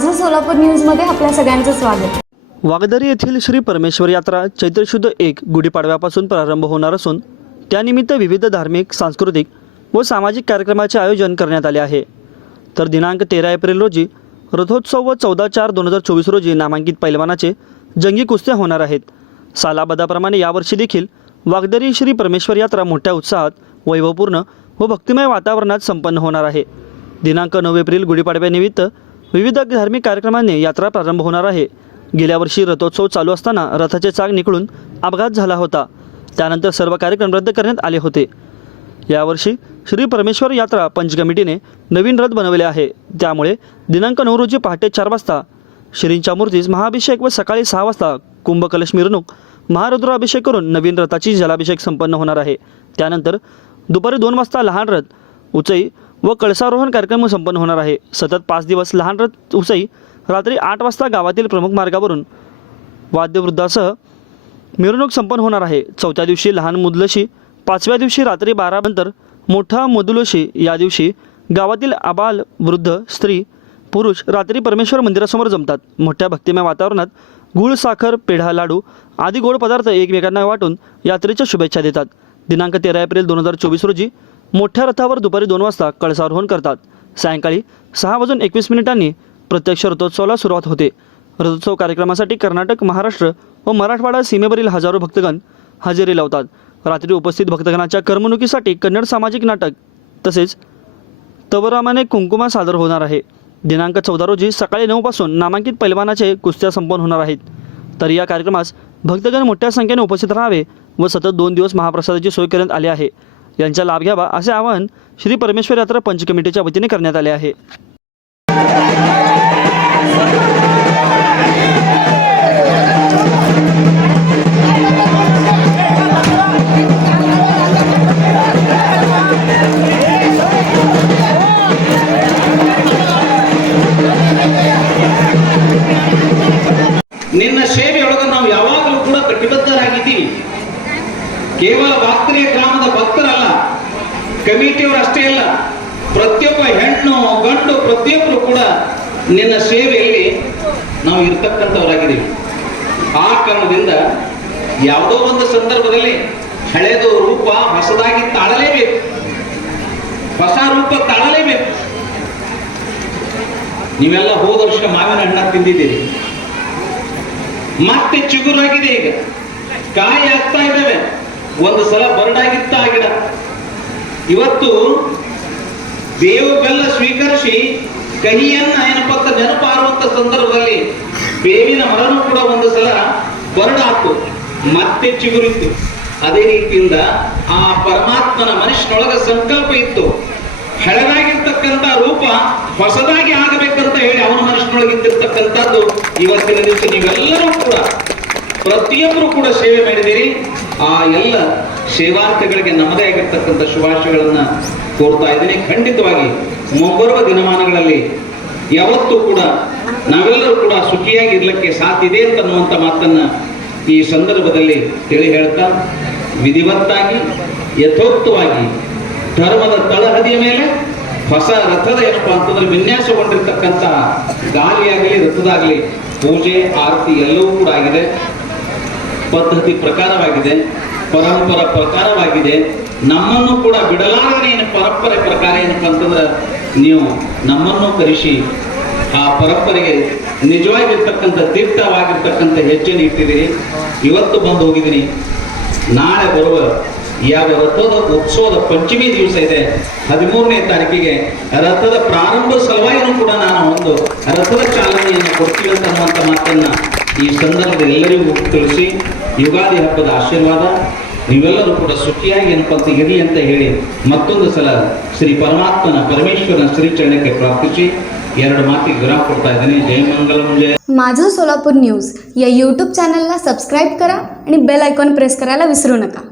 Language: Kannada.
माझं सोलापूर न्यूजमध्ये आपल्या सगळ्यांचं स्वागत। वागदरी येथील श्री परमेश्वर यात्रा चैत्र शुद्ध 1 गुढीपाडव्यापासून प्रारंभ होणार असून त्यानिमित्त विविध धार्मिक, सांस्कृतिक व सामाजिक कार्यक्रमाचे आयोजन करण्यात आले आहे। तर दिनांक 13 एप्रिल रोजी रथोत्सव व 14/4/2024 रोजी नामांकित पैलवानाचे जंगी कुस्त्या होणार आहेत। सालाबदाप्रमाणे यावर्षी देखील वागदरी श्री परमेश्वर यात्रा मोठ्या उत्साहात, वैभवपूर्ण व भक्तिमय वातावरणात संपन्न होणार आहे। दिनांक 9 एप्रिल गुढीपाडव्यानिमित्त विविध धार्मिक कार्यक्रमांनी यात्रा प्रारंभ होणार आहे। गेल्या वर्षी रथोत्सव चालू असताना रथाचे चाक निखळून अपघात झाला होता, त्यानंतर सर्व कार्यक्रम रद्द करण्यात आले होते। यावर्षी श्री परमेश्वर यात्रा पंच कमिटीने नवीन रथ बनवले आहे, त्यामुळे दिनांक 9 रोजी पहाटे 4 वाजता श्रींच्या मूर्तीस महाअभिषेक व सकाळी 6 वाजता कुंभकलश मिरवणूक, महारुद्राभिषेक करून नवीन रथाची जलाभिषेक संपन्न होणार आहे। त्यानंतर दुपारी 2 वाजता लहान रथ उंचाई व कळसारोहण कार्यक्रम संपन्न होणार आहे। सतत 5 दिवस लहान रथ उंचाई, रात्री 8 वाजता गावातील प्रमुख मार्गावरून वाद्यवृद्धासह मिरवणूक संपन्न होणार आहे। चौथ्या दिवशी लहान मुदलशी, 5व्या दिवशी रात्री 12 नंतर मोठा मुदलशी। या दिवशी गावातील आबाल, वृद्ध, स्त्री, पुरुष रात्री परमेश्वर मंदिरासमोर जमतात। मोठ्या भक्तिमय वातावरणात गुळ, साखर, पेढा, लाडू आदी गोड पदार्थ एकमेकांना वाटून यात्रेच्या शुभेच्छा देतात। दिनांक 13 एप्रिल 2024 रोजी मोठ्या रथावर दुपारी 2 वाजता कळसारोहण करतात। सायंकाळी 6:21 प्रत्यक्ष रथोत्सवाला सुरुवात होते। रथोत्सव कार्यक्रमासाठी कर्नाटक, महाराष्ट्र व मराठवाडा सीमेवरील हजारो भक्तगण हजेरी लावतात। रात्री उपस्थित भक्तगणाच्या करमणुकीसाठी कन्नड सामाजिक नाटक तसेच तवरामाने कुंकुमा सादर होणार आहे। दिनांक 14 रोजी सकाळी 9 पासून नामांकित पैलवानाचे कुस्त्या संपन्न होणार आहेत। तर या कार्यक्रमास भक्तगण मोठ्या संख्येने उपस्थित राहावे व सतत 2 दिवस महाप्रसादाची सोय करण्यात आली आहे। यांचा लाभ घ्यावा असे आवाहन श्री परमेश्वर यात्रा पंच कमिटीच्या वतीने करण्यात आले आहे। ನಿನ್ನ ಸೇವೆಯೊಳಗೆ ನಾವು ಯಾವಾಗಲೂ ಕೂಡ ಕಟಿಬದ್ಧರಾಗಿದ್ದೀವಿ। ಕೇವಲ ವಾಗ್ದರಿ ಗ್ರಾಮದ ಭಕ್ತರಲ್ಲ, ಕಮಿಟಿಯವರು ಅಷ್ಟೇ ಅಲ್ಲ, ಪ್ರತಿಯೊಬ್ಬ ಹೆಣ್ಣು ಗಂಡು ಪ್ರತಿಯೊಬ್ಬರು ಕೂಡ ನಿನ್ನ ಸೇವೆಯಲ್ಲಿ ನಾವು ಇರ್ತಕ್ಕಂಥವರಾಗಿದ್ದೀವಿ। ಆ ಕಾರಣದಿಂದ ಯಾವುದೋ ಒಂದು ಸಂದರ್ಭದಲ್ಲಿ ಹಳೆದು ರೂಪ ಹೊಸದಾಗಿ ತಾಳಲೇಬೇಕು, ಹೊಸ ರೂಪ ತಾಳಲೇಬೇಕು। ನೀವೆಲ್ಲ ಹೋದ ವರ್ಷ ಮಾವಿನ ಹಣ್ಣ ತಿಂದಿದ್ದೀರಿ, ಮತ್ತೆ ಚಿಗುರಾಗಿದೆ, ಈಗ ಕಾಯಿ ಆಗ್ತಾ ಇದ್ದಾವೆ, ಒಂದು ಸಲ ಬರಡಾಗಿತ್ತ ಆ ಗಿಡ। ಇವತ್ತು ಬೇವು ಬೆಲ್ಲ ಸ್ವೀಕರಿಸಿ ಕಹಿಯನ್ನ ಏನಪ್ಪ ನೆನಪಾರುವಂತ ಸಂದರ್ಭದಲ್ಲಿ ಬೇವಿನ ಮರನೂ ಕೂಡ ಒಂದು ಸಲ ಬರಡಾತು, ಮತ್ತೆ ಚಿಗುರಿತ್ತು। ಅದೇ ರೀತಿಯಿಂದ ಆ ಪರಮಾತ್ಮನ ಮನುಷ್ಯನೊಳಗ ಸಂಕಲ್ಪ ಇತ್ತು, ಹಳೆದಾಗಿರ್ತಕ್ಕಂಥ ರೂಪ ಹೊಸದಾಗಿ ಆಗಬೇಕಂತ ಹೇಳಿ ಅವನ ಮನುಷ್ಯನೊಳಗಿದ್ದಿರ್ತಕ್ಕಂಥದ್ದು ಇವತ್ತಿನ ದಿವಸ ನೀವೆಲ್ಲರೂ ಕೂಡ ಪ್ರತಿಯೊಬ್ಬರು ಕೂಡ ಸೇವೆ ಮಾಡಿದಿರಿ। ಆ ಎಲ್ಲ ಸೇವಾರ್ಥಿಗಳಿಗೆ ನಮ್ಮದೇ ಆಗಿರ್ತಕ್ಕಂಥ ಶುಭಾಶಯಗಳನ್ನ ಕೋರ್ತಾ ಇದ್ದೀನಿ। ಖಂಡಿತವಾಗಿ ಮುಂಬರುವ ದಿನಮಾನಗಳಲ್ಲಿ ಯಾವತ್ತೂ ಕೂಡ ನಾವೆಲ್ಲರೂ ಕೂಡ ಸುಖಿಯಾಗಿ ಇರ್ಲಿಕ್ಕೆ ಸಾಧ್ಯ ಇದೆ ಅಂತನ್ನುವಂಥ ಮಾತನ್ನ ಈ ಸಂದರ್ಭದಲ್ಲಿ ತಿಳಿ ಹೇಳ್ತಾ, ವಿಧಿವತ್ತಾಗಿ ಯಥೋಕ್ತವಾಗಿ ಧರ್ಮದ ತಳಹದಿಯ ಮೇಲೆ ಹೊಸ ರಥದ ಏನಪ್ಪಾ ಅಂತಂದ್ರೆ ವಿನ್ಯಾಸಗೊಂಡಿರ್ತಕ್ಕಂಥ ಗಾಲಿಯಾಗಲಿ ರಥದಾಗಲಿ ಪೂಜೆ ಆರತಿ ಎಲ್ಲವೂ ಕೂಡ ಆಗಿದೆ, ಪದ್ಧತಿ ಪ್ರಕಾರವಾಗಿದೆ, ಪರಂಪರಾ ಪ್ರಕಾರವಾಗಿದೆ। ನಮ್ಮನ್ನು ಕೂಡ ಬಿಡಲಾರದೆ ಏನು ಪರಂಪರೆ ಪ್ರಕಾರ ಏನಪ್ಪ ಅಂತಂದ್ರೆ ನೀವು ನಮ್ಮನ್ನು ಕರೆಸಿ ಆ ಪರಂಪರೆಗೆ ನಿಜವಾಗಿರ್ತಕ್ಕಂಥ ತೀರ್ಥವಾಗಿರ್ತಕ್ಕಂಥ ಹೆಜ್ಜೆನ ಇಟ್ಟಿದ್ದೀರಿ। ಇವತ್ತು ಬಂದು ಹೋಗಿದ್ದೀನಿ, ನಾಳೆ ಬರುವ ಯಾವ ರಥದ ಉತ್ಸವದ ಪಂಚಮಿ ದಿವಸ ಇದೆ 13ನೇ ತಾರೀಕಿಗೆ ರಥದ ಪ್ರಾರಂಭ ಸಲುವಾಗಿಯೂ ಕೂಡ ನಾನು ಒಂದು ರಥದ ಚಾಲನೆಯನ್ನು ಕೊಡ್ತೀವಿ ಅಂತ ಅನ್ನುವಂಥ ಮಾತನ್ನ ಈ ಸಂದರ್ಭದಲ್ಲಿ ಎಲ್ಲರಿಗೂ ತಿಳಿಸಿ, ಯುಗಾದಿ ಹಬ್ಬದ ಆಶೀರ್ವಾದ ನೀವೆಲ್ಲರೂ ಕೂಡ ಸುಖಿಯಾಗಿ ಏನಪ್ಪ ಅಂತ ಇರಲಿ ಅಂತ ಹೇಳಿ ಮತ್ತೊಂದು ಸಲ ಶ್ರೀ ಪರಮಾತ್ಮನ ಪರಮೇಶ್ವರನ ಶ್ರೀಚರಣಕ್ಕೆ ಪ್ರಾರ್ಥಿಸಿ 2 ಮಾತಿಗೆ ವಿರಾಮ ಕೊಡ್ತಾ ಇದ್ದೀನಿ। जय मंगलम जय। माझं सोलापूर न्यूज या यूट्यूब चॅनलला सबस्क्राईब करा आणि बेल आयकॉन प्रेस करायला विसरू नका।